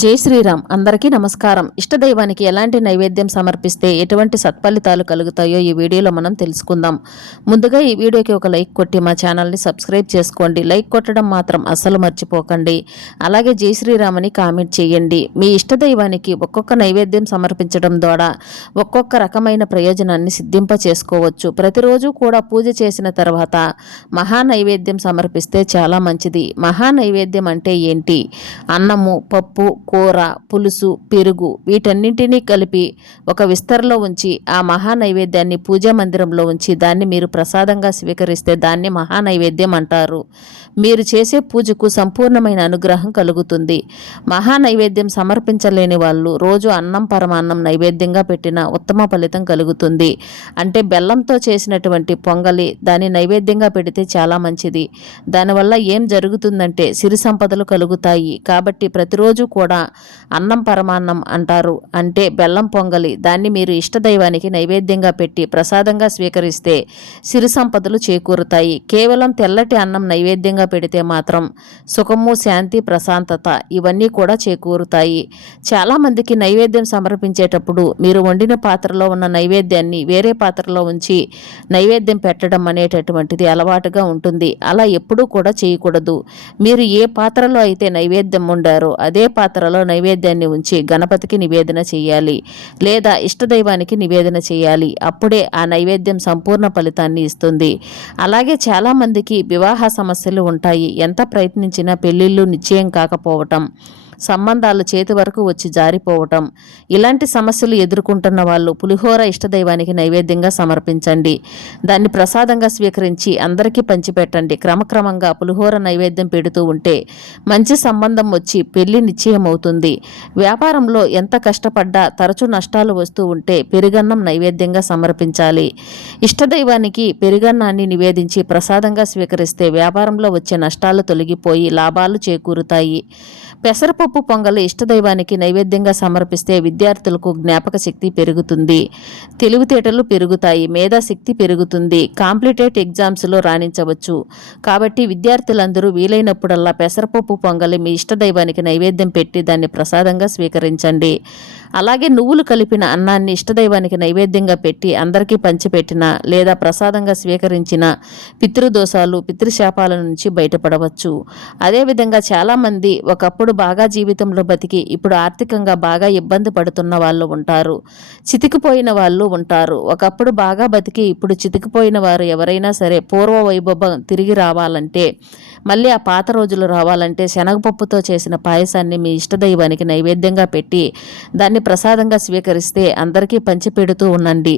జై శ్రీరామ్. అందరికీ నమస్కారం. ఇష్టదైవానికి ఎలాంటి నైవేద్యం సమర్పిస్తే ఎటువంటి సత్ఫలితాలు కలుగుతాయో ఈ వీడియోలో మనం తెలుసుకుందాం. ముందుగా ఈ వీడియోకి ఒక లైక్ కొట్టి మా ఛానల్ని సబ్స్క్రైబ్ చేసుకోండి. లైక్ కొట్టడం మాత్రం అస్సలు మర్చిపోకండి. అలాగే జై శ్రీరామ్ అని కామెంట్ చేయండి. మీ ఇష్టదైవానికి ఒక్కొక్క నైవేద్యం సమర్పించడం ద్వారా ఒక్కొక్క రకమైన ప్రయోజనాన్ని సిద్ధింప చేసుకోవచ్చు ప్రతిరోజు కూడా పూజ చేసిన తర్వాత మహా నైవేద్యం సమర్పిస్తే చాలా మంచిది. మహా నైవేద్యం అంటే ఏంటి? అన్నము పప్పు కూర పులుసు పెరుగు వీటన్నింటినీ కలిపి ఒక విస్తరలో ఉంచి ఆ మహా నైవేద్యాన్ని పూజా మందిరంలో ఉంచి దాన్ని మీరు ప్రసాదంగా స్వీకరిస్తే దాన్ని మహా నైవేద్యం అంటారు. మీరు చేసే పూజకు సంపూర్ణమైన అనుగ్రహం కలుగుతుంది. మహా నైవేద్యం సమర్పించలేని వాళ్ళు రోజు అన్నం పరమాన్నం నైవేద్యంగా పెట్టిన ఉత్తమ ఫలితం కలుగుతుంది. అంటే బెల్లంతో చేసినటువంటి పొంగలి దాన్ని నైవేద్యంగా పెడితే చాలా మంచిది. దానివల్ల ఏం జరుగుతుందంటే సిరి సంపదలు కలుగుతాయి. కాబట్టి ప్రతిరోజు కూడా అన్నం పరమాన్నం అంటారు. అంటే బెల్లం పొంగలి. దాన్ని మీరు ఇష్టదైవానికి నైవేద్యంగా పెట్టి ప్రసాదంగా స్వీకరిస్తే సిరి సంపదలు చేకూరుతాయి. కేవలం తెల్లటి అన్నం నైవేద్యంగా పెడితే మాత్రం సుఖము శాంతి ప్రశాంతత ఇవన్నీ కూడా చేకూరుతాయి. చాలామందికి నైవేద్యం సమర్పించేటప్పుడు మీరు వండిన పాత్రలో ఉన్న నైవేద్యాన్ని వేరే పాత్రలో ఉంచి నైవేద్యం పెట్టడం అనేటటువంటిది అలవాటుగా ఉంటుంది. అలా ఎప్పుడూ కూడా చేయకూడదు. మీరు ఏ పాత్రలో అయితే నైవేద్యం ఉండారో అదే పాత్రలో నైవేద్యాన్ని ఉంచి గణపతికి నివేదన చేయాలి లేదా ఇష్టదైవానికి నివేదన చేయాలి. అప్పుడే ఆ నైవేద్యం సంపూర్ణ ఫలితాన్ని ఇస్తుంది. అలాగే చాలామందికి వివాహ సమస్యలు ఉంటాయి. ఎంత ప్రయత్నించినా పెళ్ళిళ్ళు నిశ్చయం కాకపోవటం. సంబంధాలు చేతి వరకు వచ్చి జారిపోవటం. ఇలాంటి సమస్యలు ఎదుర్కొంటున్న వాళ్ళు పులిహోర ఇష్టదైవానికి నైవేద్యంగా సమర్పించండి. దాన్ని ప్రసాదంగా స్వీకరించి అందరికీ పంచిపెట్టండి. క్రమక్రమంగా పులిహోర నైవేద్యం పెడుతూ ఉంటే మంచి సంబంధం వచ్చి పెళ్ళి నిశ్చయమవుతుంది. వ్యాపారంలో ఎంత కష్టపడ్డా తరచూ నష్టాలు వస్తూ ఉంటే పెరుగన్నం నైవేద్యంగా సమర్పించాలి. ఇష్టదైవానికి పెరుగన్నాన్ని నివేదించి ప్రసాదంగా స్వీకరిస్తే వ్యాపారంలో వచ్చే నష్టాలు తొలగిపోయి లాభాలు చేకూరుతాయి. పెసరపప్పు పొంగలు ఇష్టదైవానికి నైవేద్యంగా సమర్పిస్తే విద్యార్థులకు జ్ఞాపక శక్తి పెరుగుతుంది. తెలివితేటలు పెరుగుతాయి. మేధాశక్తి పెరుగుతుంది. కాంప్లిటేట్ ఎగ్జామ్స్లో రాణించవచ్చు. కాబట్టి విద్యార్థులందరూ వీలైనప్పుడల్లా పెసరపప్పు పొంగలి మీ ఇష్టదైవానికి నైవేద్యం పెట్టి దాన్ని ప్రసాదంగా స్వీకరించండి. అలాగే నువ్వులు కలిపిన అన్నాన్ని ఇష్టదైవానికి నైవేద్యంగా పెట్టి అందరికీ పంచిపెట్టిన లేదా ప్రసాదంగా స్వీకరించిన పితృదోషాలు పితృశాపాల నుంచి బయటపడవచ్చు. అదేవిధంగా చాలామంది ఒకప్పుడు బాగా జీవితంలో బతికి ఇప్పుడు ఆర్థికంగా బాగా ఇబ్బంది పడుతున్న వాళ్ళు ఉంటారు. చితికిపోయిన వాళ్ళు ఉంటారు. ఒకప్పుడు బాగా బతికి ఇప్పుడు చితికిపోయిన వారు ఎవరైనా సరే పూర్వ వైభవం తిరిగి రావాలంటే మళ్ళీ ఆ పాత రోజులు రావాలంటే శనగపప్పుతో చేసిన పాయసాన్ని మీ ఇష్టదైవానికి నైవేద్యంగా పెట్టి దాన్ని ప్రసాదంగా స్వీకరిస్తే అందరికీ పంచిపెడుతూ ఉండండి.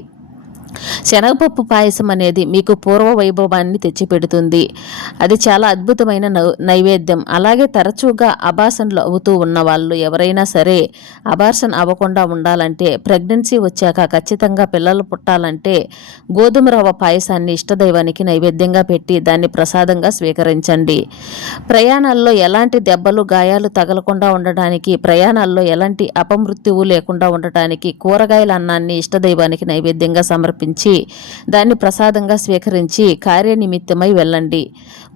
శనగపప్పు పాయసం అనేది మీకు పూర్వ వైభవాన్ని తెచ్చిపెడుతుంది. అది చాలా అద్భుతమైన నైవేద్యం. అలాగే తరచుగా అబాసన్లు అవుతూ ఉన్న వాళ్ళు ఎవరైనా సరే అబార్షన్ అవ్వకుండా ఉండాలంటే ప్రెగ్నెన్సీ వచ్చాక ఖచ్చితంగా పిల్లలు పుట్టాలంటే గోధుమ రవ్వ పాయసాన్ని ఇష్టదైవానికి నైవేద్యంగా పెట్టి దాన్ని ప్రసాదంగా స్వీకరించండి. ప్రయాణాల్లో ఎలాంటి దెబ్బలు గాయాలు తగలకుండా ఉండడానికి ప్రయాణాల్లో ఎలాంటి అపమృత్యువు లేకుండా ఉండటానికి కూరగాయల అన్నాన్ని ఇష్టదైవానికి నైవేద్యంగా సమర్పి సమర్పించి దాన్ని ప్రసాదంగా స్వీకరించి కార్యనిమిత్తమై వెళ్ళండి.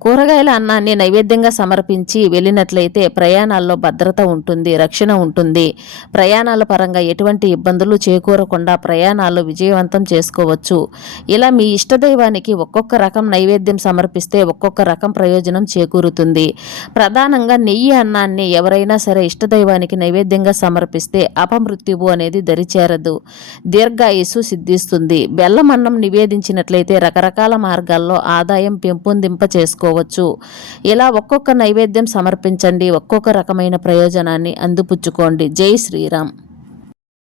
కూరగాయల అన్నాన్ని నైవేద్యంగా సమర్పించి వెళ్ళినట్లయితే ప్రయాణాల్లో భద్రత ఉంటుంది రక్షణ ఉంటుంది. ప్రయాణాల పరంగా ఎటువంటి ఇబ్బందులు చేకూరకుండా ప్రయాణాలు విజయవంతం చేసుకోవచ్చు. ఇలా మీ ఇష్టదైవానికి ఒక్కొక్క రకం నైవేద్యం సమర్పిస్తే ఒక్కొక్క రకం ప్రయోజనం చేకూరుతుంది. ప్రధానంగా నెయ్యి అన్నాన్ని ఎవరైనా సరే ఇష్టదైవానికి నైవేద్యంగా సమర్పిస్తే అపమృత్యువు అనేది దరిచేరదు. దీర్ఘాయుసు సిద్ధిస్తుంది. బెల్లం అన్నం నివేదించినట్లయితే రకరకాల మార్గాల్లో ఆదాయం పెంపొందింప చేసుకోవచ్చు. ఇలా ఒక్కొక్క నైవేద్యం సమర్పించండి. ఒక్కొక్క రకమైన ప్రయోజనాన్ని అందిపుచ్చుకోండి. జై శ్రీరామ్.